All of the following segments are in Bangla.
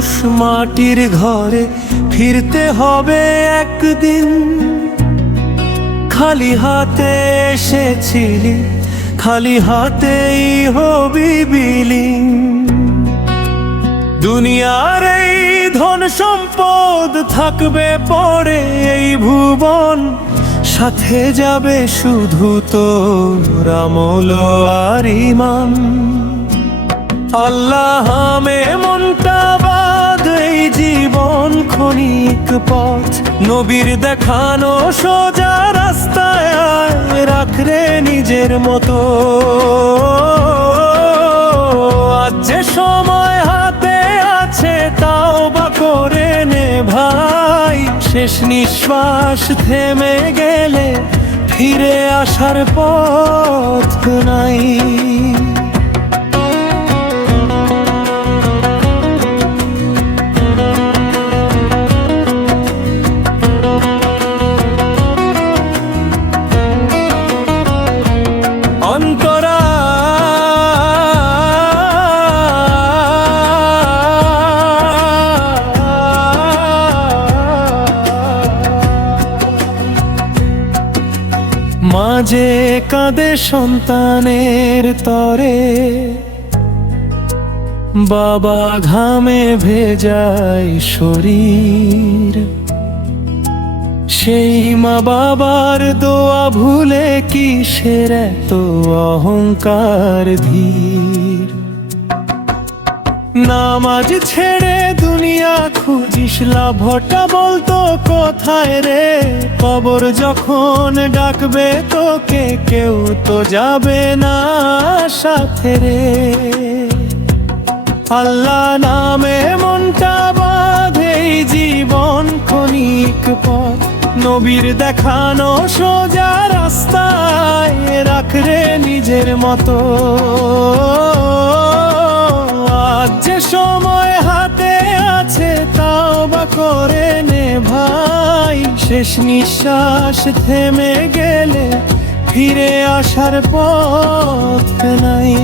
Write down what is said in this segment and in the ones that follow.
মানুষ মাটির ঘরে ফিরতে হবে একদিন। খালি হাতে এসেছিলি, খালি হাতেই হবি বিলীন। দুনিয়ার এই ধন সম্পদ থাকবে পরে এই ভুবন, সাথে যাবে শুধু তোর আমল আর ঈমান। আল্লাহ মে মনটা বাঁধ, এই জীবন ক্ষণিক পথ। নবীর দেখানো সোজা রাস্তায় আয়, রাখ রে নিজের মতো। আজ যে সময় হাতে আছে তাওবা করে নে ভাই। শেষ নিঃশ্বাস থেমে গেলে ফিরে আসার পথ নাই। মাঝে কাঁদে সন্তানের তরে, বাবা ঘামে ভেজায় শরীর। সেই মা বাবার দোয়া ভুলে কিসের এত অহংকার ধীর। নামাজ ছেড়ে দুনিয়া খুঁজিস, লাভটা বলতো কোথায় রে? কবর যখন ডাকবে তোকে কেউ তো যাবে না সাথে রে। আল্লাহ নামে মনটা বাঁধে, এই জীবন ক্ষণিক পথ। নবীর দেখানো সোজা রাস্তায় রাখ রে নিজের মতো। আজ যে সময় হাতে আছে তাওবা করে নে ভাই। শেষ নিঃশ্বাস থেমে গেলে ফিরে আসার পথ নাই।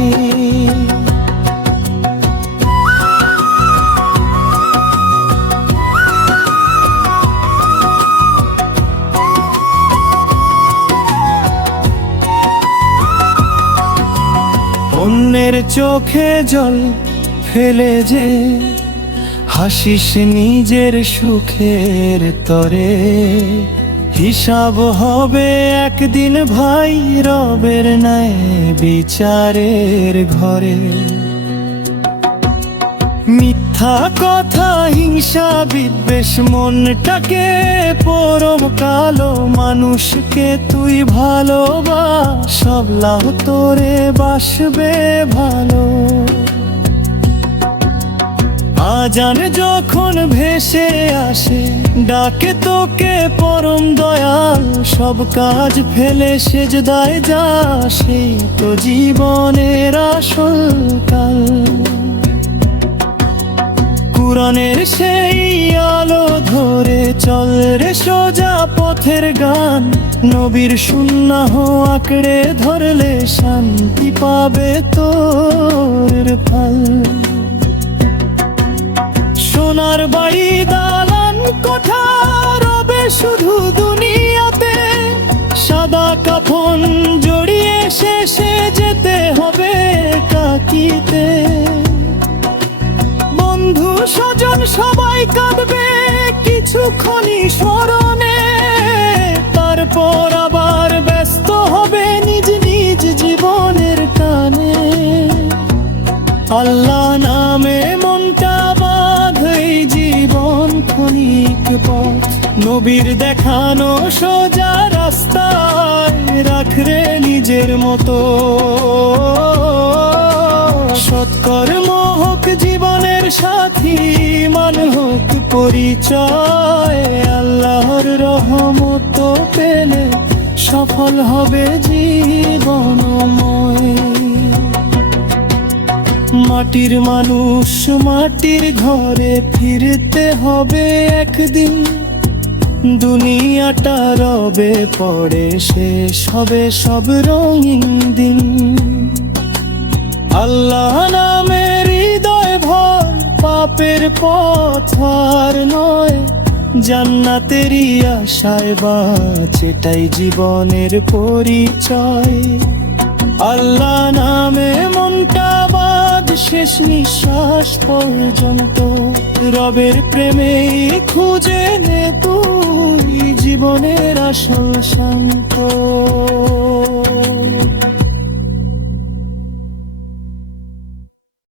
অন্যের চোখে জল ফেলে যে হাসিস নিজের সুখের তরে। হিসাব হবে একদিন ভাই রবের ন্যায় বিচারের ঘরে। মিথ্যা কথা হিংসা বিদ্বেষ মনটাকে পরম কালো। মানুষকে তুই ভালোবাস, সব লাভ তোরে বাসবে ভালো। আজান যখন ভেসে আসে ডাকে তোকে পরম দয়াল। সব কাজ ফেলে সেজদায় যা, সেই তো জীবনের আসল কাল। কুরআনের সেই আলো ধরে চল রে সোজা পথের গান। নবীর সুন্নাহ আঁকড়ে ধরলে শান্তি পাবে তোর ফল। সোনার বাড়ি দালান কোঠা রবে শুধু দুনিয়াতে। সাদা কাফন জড়িয়ে শেষে যেতে হবে কাকিতে। বন্ধু স্বজন সবাই কাঁদবে কিছুক্ষণই স্মরণে। তারপর আবার ব্যস্ত হবে নিজ নিজ জীবনের টানে। আল্লাহ নামে মনটা বাঁধ, এই জীবন ক্ষণিক পথ। নবীর দেখানো সোজা রাস্তায় রাখ রে নিজের মতো। সৎকর্ম হোক জীবনের সাথী, মান হোক পরিচয়। আল্লাহর রহমত পেলে সফল হবে জীবনময়। মাটির মানুষ মাটির ঘরে ফিরতে হবে একদিন। দুনিয়াটা রবে পড়ে, শেষ হবে সব রঙিন দিন। আল্লাহ নামে হৃদয় ভর, পাপের পথ আর নয়, জান্নাতেরই আশায় বাঁচ, এটাই জীবনের পরিচয়। আল্লাহ নামে মনটা বাঁধ শেষ নিঃশ্বাস পর্যন্ত, রবের প্রেমে খুঁজে নে তুই জীবনের আসল শান্ত।